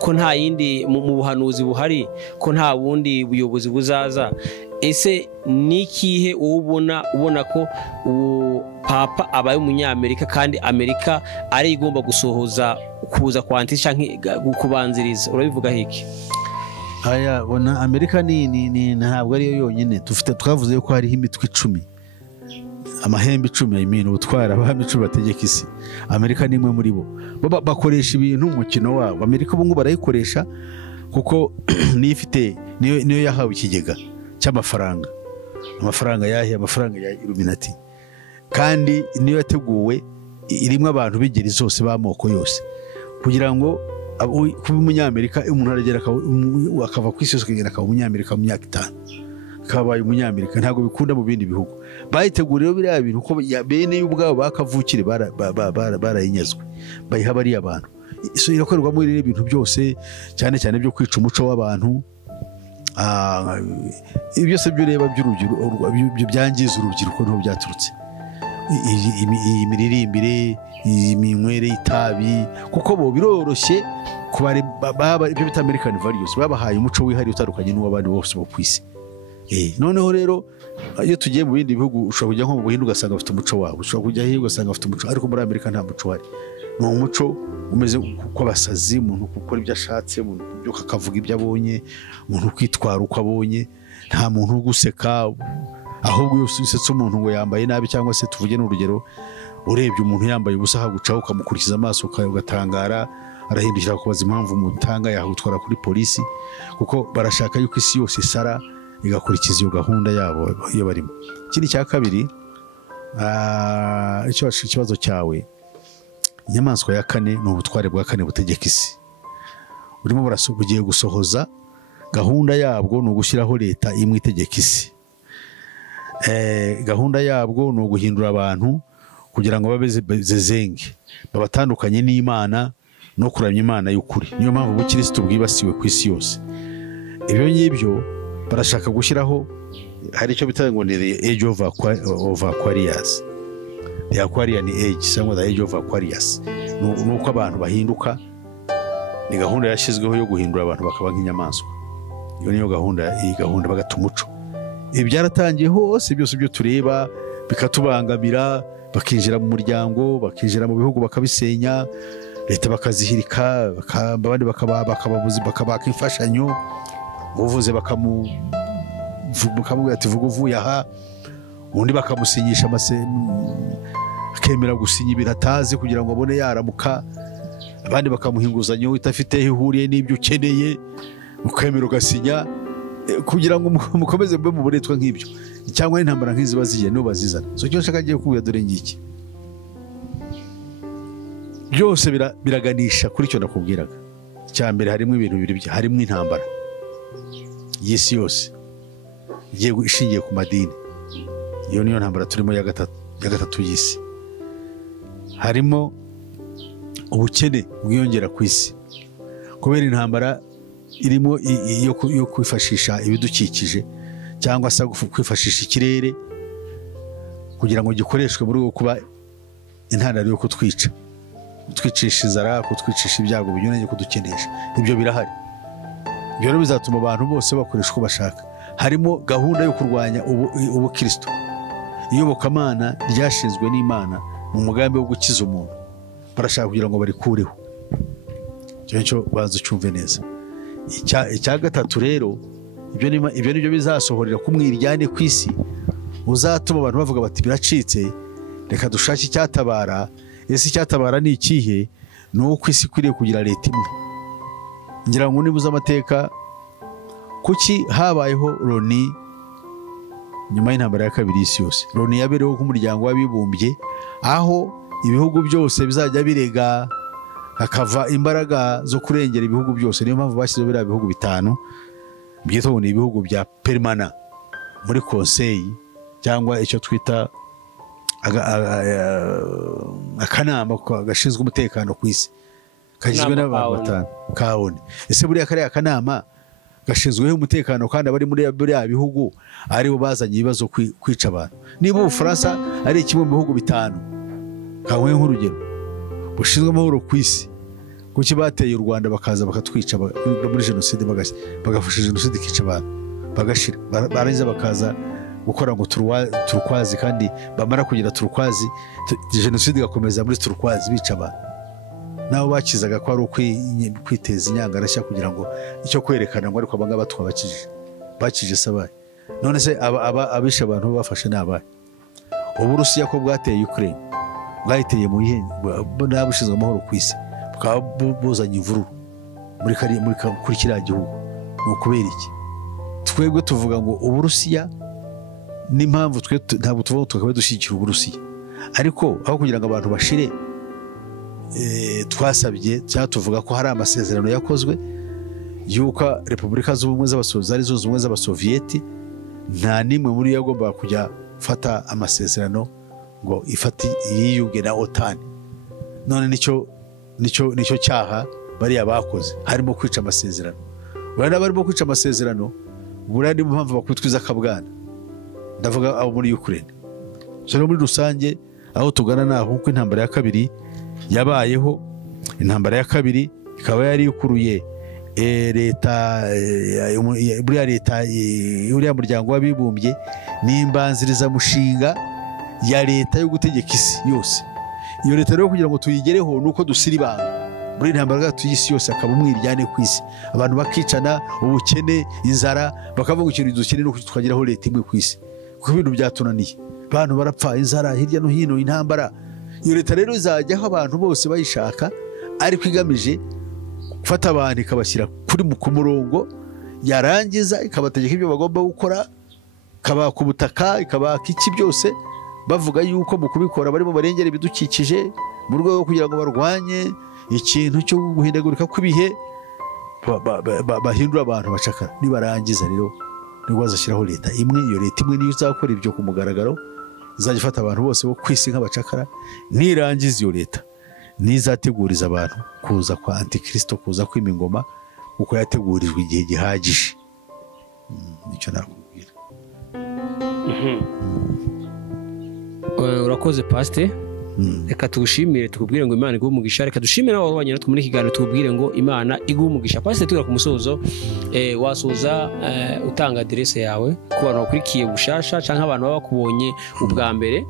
ko nta yindi mu buhanuzi buhari, ko nta bundi buyobozi buzaza. Ese nikihe ubona ko papa abaye umunyamerika kandi Amerika ari igomba gusohoza kuza kwanti canke kubanziriza, urabivuga hiki? Aya bona Amerika ni ntabwo ari yo yonyine, twavuze ko hariho imitwe 10, amahembe 10 y'imino utwara abami 10 bategeka isi. Amerika ni imwe muri bo, bakoresha ibintu umukino wabo. Amerika ubu ngo barayikoresha kuko niyo yahawe ikigega cy'amafaranga, amafaranga ya Illuminati, kandi niyo yateguwe irimo abantu b'ingeri zose b'amoko yose, kugira ngo kuba umunyamerika umuntu aragera akava ku isi yose akagera akaba umunyamerika mu myaka 5 kabaye umunyamerika. Ntabwo bikunda mu bindi bihugu. Bayiteguriye biriya bintu ko bene y'ubwabo bakavukire barayinyazwe, bayiha bariya abantu. So irakorerwamo ibintu byose, cyane cyane byo kwica umuco w'abantu. Byose byo reba by'urubyiruko byangiza urubyiruko nto byaturutse imiririmbire, iminywere, itabi, kuko bo biroroshye baba ibyo bita American values, babahaye umuco wihariye utandukanye n'uw'abandi bose bo kwisi. Noneho rero iyo tugiye mu bindi bihugu ushobora kujya nko mu Buhinde ugasanga bafite umuco wabo, ushobora kujya hiyo ugasanga bafite umuco, ariko muri Amerika nta muco wari. Ni umuco umeze kw'abasazi, umuntu gukora ibyo ashatse, umuntu byuka akavuga ibyo abonye, umuntu kwitwara uko abonye, nta muntu uguseka, ahubwo iyo usetse umuntu ngo yambaye nabi, cyangwa se tuvuge n'urugero urebye umuntu yambaye ubusa hagucaho ukamukurikiza amaso ugatangara, arahindukira kubaza impamvu umutanga yahutwara kuri polisi, kuko barashaka yuko isi yose isara igakurikiza iyo gahunda yabo iyo barimo. Ikindi cya kabiri, ikibazo cyawe, inyamaswa ya 4 ni ubutware bwa 4 butegeka isi. Urimo bugiye gusohoza gahunda yabwo, ni ugushyiraho leta imwe itegeka isi. Gahunda yabwo ni uguhindura abantu kugira ngo babezezenge, babatandukanye n'Imana no kuramya Imana y'ukuri. Niyo mpamvu ubukristo bwibasiwe ku isi yose. Ibyo ngibyo barashaka gushyiraho, hari icyo bita ngo ni age of Aquarius. The Aquarian age cyangwa the age of Aquarius, nuko abantu bahinduka. Ni gahunda yashyizweho yo guhindura abantu bakaba nk'inyamaswa. Iyo niyo gahunda, iyi gahunda bagata umuco. Ibi byaratangiye hose, byose byo tureba bikatubangamira, bakinjira mu muryango, bakinjira mu bihugu bakabisenya, leta bakazihirika, abandi bakababuzi, bakabaka imfashanyo, uvuze bakamubwira ati vuga uvuye aha, undi bakamusinyisha akemera gusinya ibintu atazi kugira ngo abone yaramuka, abandi bakamuha inguzanyo itafite ihuriye n'ibyo ukeneye, ukemera ugasinya kugira ngo mukomeze mbe mu buretwa nk'ibyo, cyangwa intambara nk'izi baziye no bazizana. So cyo nshaka giye kubwira dore ngiki, byose biraganisha kuri cyo nakubwiraga. Cyambere harimo ibintu bibiri, harimo intambara y'isi yose igiye ishingiye ku madini. Iyo niyo ntambara turimo ya gatatu y'isi. Harimo ubukene bwiyongera ku isi kubera intambara irimo yo kwifashisha ibidukikije, cyangwa se kwifashisha ikirere kugira ngo gikoreshwe muri kuba intandaro yo kutwicisha inzara, kutwicisha ibyago binyuranye, kudukenesha. Ibyo birahari. Ibyo rero bizatuma abantu bose bakoresha uko bashaka. Harimo gahunda yo kurwanya ubukristo. Iyobokamana ryashinzwe n'Imana mu mugambi wo gukiza umuntu, barashaka kugira ngo barikureho. Cyo banza cyumve neza. Icya gatatu rero, ibyo nibyo bizasohorera kumwiryane ku isi, uzatuma abantu bavuga bati biracitse, reka dushake icyatabara. Ese icyatabara ni ikihe? Ni uko isi ikwiriye kugira leta imwe. Ngira ngo nibuza amateka, kuki habayeho Loni nyuma y'intambara ya kabiri y'isi yose. Loni yabereho k'umuryango w'abibumbye, aho ibihugu byose bizajya birega, hakava imbaraga zo kurengera ibihugu byose. Niyo mpamvu bashyizeho biriya bihugu 5 byitwa ngo ni ibihugu bya permanent muri conseil, cyangwa icyo twita akanama gashinzwe umutekano ku isi, kagizwe n'abantu 5 kaone. Ese buriya kariya kanama gashinzweho umutekano kandi abari muri buriya bihugu aribo bazanye ibibazo kwica abantu. Niba Ubufaransa ari kimwe mu bihugu 5, kawe nk'urugero, bushinzwe amahoro ku isi kuki bateye u Rwanda bakaza bakatwica muri jenoside bagafasha jenoside ikica abantu bagashira barangiza bakaza gukora ngo turukwazi kandi bamara kugira turukwazi jenoside igakomeza muri turukwazi bica abantu nabo bakizaga ko ari kwiteza inyangarashya kugira ngo icyo kwerekana ngo ariko abanga bakije sabaye none se abisha abantu bafashe nabaye Uburusiya ko bwateye Ukraine bwahiteye mu ihe nabushinzwe amahoro ku isi buzanye imvururu kuri kiriya gihugu ni ukubera iki twebwe tuvuga ngo Uburusiya n'impamvu ntabwo tuvuga tukaba dushyigikira Uburusiya ariko aho kugira ngo abantu bashire twasabye cyangwa tuvuga ko hari amasezerano yakozwe yuko Repubulika z'Ubumwe z'Abasoviyeti nta nimwe muri yo yagombaga kujya fata amasezerano ngo ifati yiyunge na OTAN none nicyo cyaha bariya bakoze harimo kwica amasezerano bari barimo kwica amasezerano burandi mu mpamvu bakwitwiza akabwana ndavuga abo muri Ukraine so muri rusange aho tugana naho kuko intambara ya kabiri yabayeho intambara ya kabiri ikaba yari ikuruye leta uriya muryango w'abibumbye n'imbanziriza mushinga ya leta yo gutegeka isi yose iyo leta rero kugira ngo tuyigereho nuko dusira ibanga muri intambara y'isi yose akaba umwiryane ku isi abantu bakicana ubukene inzara bakavuga ikintu dukene nuko twageraho leta imwe ku isi kuko ibintu byatunaniye abantu barapfa inzara hirya no hino intambara iyo leta rero izajyaho abantu bose bayishaka ariko igamije gufata abantu ikabashyira ku murongo yarangiza ikabategeka ibyo bagomba gukora ikabaka ubutaka ikabaka iki byose bavuga yuko mu kubikora barimo barengera ibidukikije mu rwego rwo kugira ngo barwanye ikintu cyo guhindagurika kw'ibihe bahindura abantu bacakara nibarangiza rero nibwo bazashyiraho leta imwe iyo leta imwe niyo izakora ibyo ku mugaragaro izajya ifata abantu bose bo kwisi nk'abacakara nirangiza iyo leta nizateguriza abantu kuza kwa Antikristo kuza kwima ingoma uko yategurijwe igihe gihagije nicyo nakubwira urakoze pasite reka tugushimire tukubwire ngo Imana iguhe umugisha reka dushimire abo babanye natwe muri kiganiro tukubwire ngo Imana iguhe umugisha pasite tugera ku musozo wasuza utanga adresse yawe ku bantu bakurikiye bushasha cyangwa abantu baba bakubonye ubwa mbere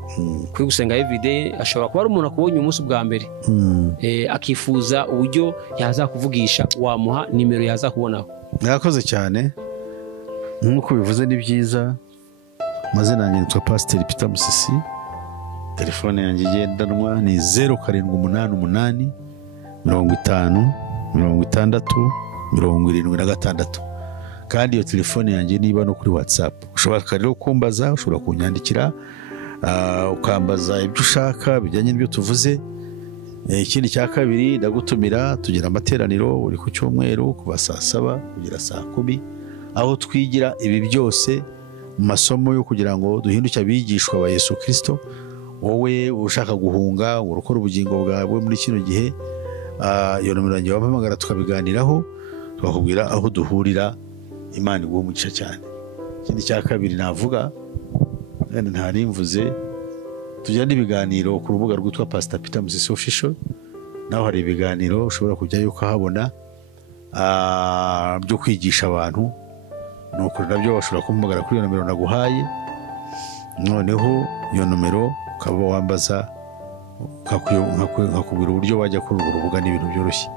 kuri gusenga everyday ashobora kuba ari umuntu akubonye umunsi ubwa mbere akifuza uburyo yazakuvugisha wamuha nimero yazakubonaho mwakoze cyane nk'uko bivuze ni byiza mazina yanjye nitwa Pasiteri Peter Musisi telefone yanjye igendanwa ni 0788 50 56 76 kandi iyo telefone yanjye niba no kuri WhatsApp ushobora rero kumbaza ushobora kunyandikira ukambaza ibyo ushaka bijyanye n'ibyo tuvuze ikindi cya kabiri ndagutumira tugira amateraniro uri ku cyumweru kuva saa 7 kugera saa 10 aho twigira ibi byose mu masomo yo kugira ngo duhinduke abigishwa ba Yesu Kristo wowe ushaka guhunga urukora ubugingo bwawe muri kino gihe iyo nomero yanjye wampamagara tukabiganiraho twakubwira aho duhurira Imana iguhe umugisha cyane ikindi cya kabiri navuga kandi ntarimvuze tugira n'ibiganiro ku rubuga rwitwa Pastor Peter Musisi Official naho hari ibiganiro ushobora kujyayo ukahabona byo kwigisha abantu nuko nabyo bashobora kumpamagara kuri iyo nomero naguhaye noneho iyo nomero ukaba wambaza nkakubwira uburyo wajya kuri urwo rubuga n'ibintu byoroshye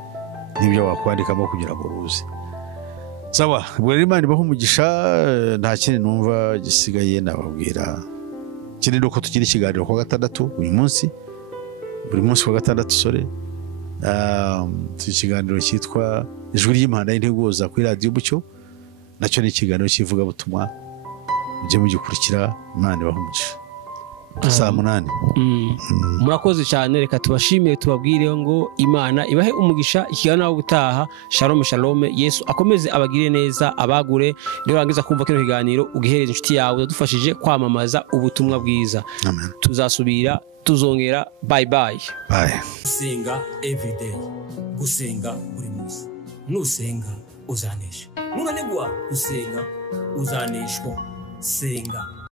n'ibyo wakwandikamo kugira ngo uruze sawa ubwo rero Imana ibahe umugisha nta kindi numva gisigaye nababwira kindi nuko tugira ikiganiro kwa gatandatu buri munsi kwa gatandatu ikiganiro cyitwa ijwi ry'Imana y'integuza kuri Radio Mucyo nacyo ni ikiganiro kivuga butumwa mujye mugikurikira Imana ibahe umugisha saa 8 murakoze cyane reka tubashimire tubabwire ngo Imana ibahe umugisha ikiganiro nawe gutaha shalom shalom Yesu akomeze abagire neza abagure niyo rangiza kumva kino kiganiro ugihereza inshuti yawe udufashije kwamamaza ubutumwa bwiza amen tuzasubira tuzongera bye bye gusenga everyday gusenga buri munsi nusenga uzanesha nunanigwa gusenga uzaneshwa senga